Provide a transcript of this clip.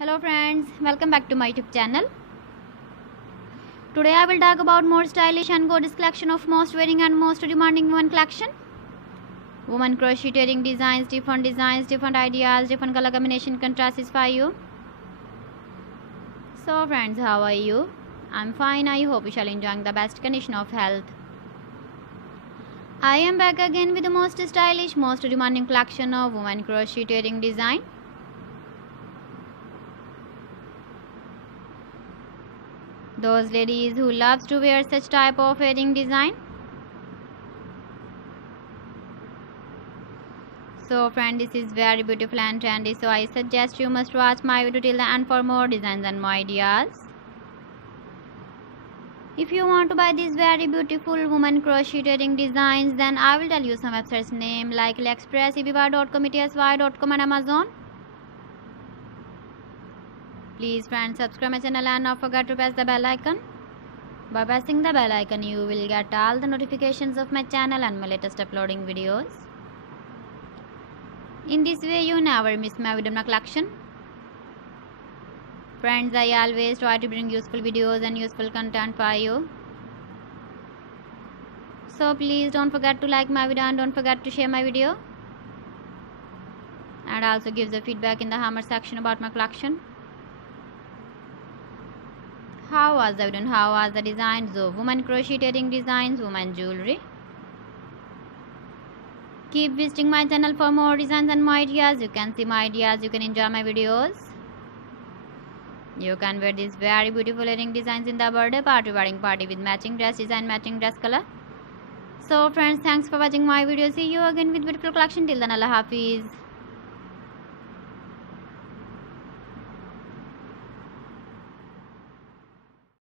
Hello friends, welcome back to my YouTube channel. Today I will talk about more stylish and gorgeous collection of most wearing and most demanding women collection. Women crochet tearing designs, different ideas, different color combination contrasts for you. So friends, how are you? I'm fine. I hope you shall enjoying the best condition of health. I am back again with the most stylish, most demanding collection of women crochet tearing design. Those ladies who loves to wear such type of wedding design. So friend, this is very beautiful and trendy, so I suggest you must watch my video till the end for more designs and more ideas. If you want to buy these very beautiful woman crochet tearing designs, then I will tell you some websites name like AliExpress, eBay.com, etsy.com and Amazon. Please friends, subscribe my channel and not forget to press the bell icon. By pressing the bell icon, you will get all the notifications of my channel and my latest uploading videos. In this way, you never miss my video collection. Friends, I always try to bring useful videos and useful content for you. So please don't forget to like my video and don't forget to share my video. And also give the feedback in the comment section about my collection. How was the video and how was the designs of women crochet tearing designs, women jewelry? Keep visiting my channel for more designs and more ideas. You can see my ideas, you can enjoy my videos. You can wear these very beautiful earring designs in the birthday party, wedding party with matching dress design, matching dress color. So friends, thanks for watching my video. See you again with beautiful collection. Till then, Allah Hafiz.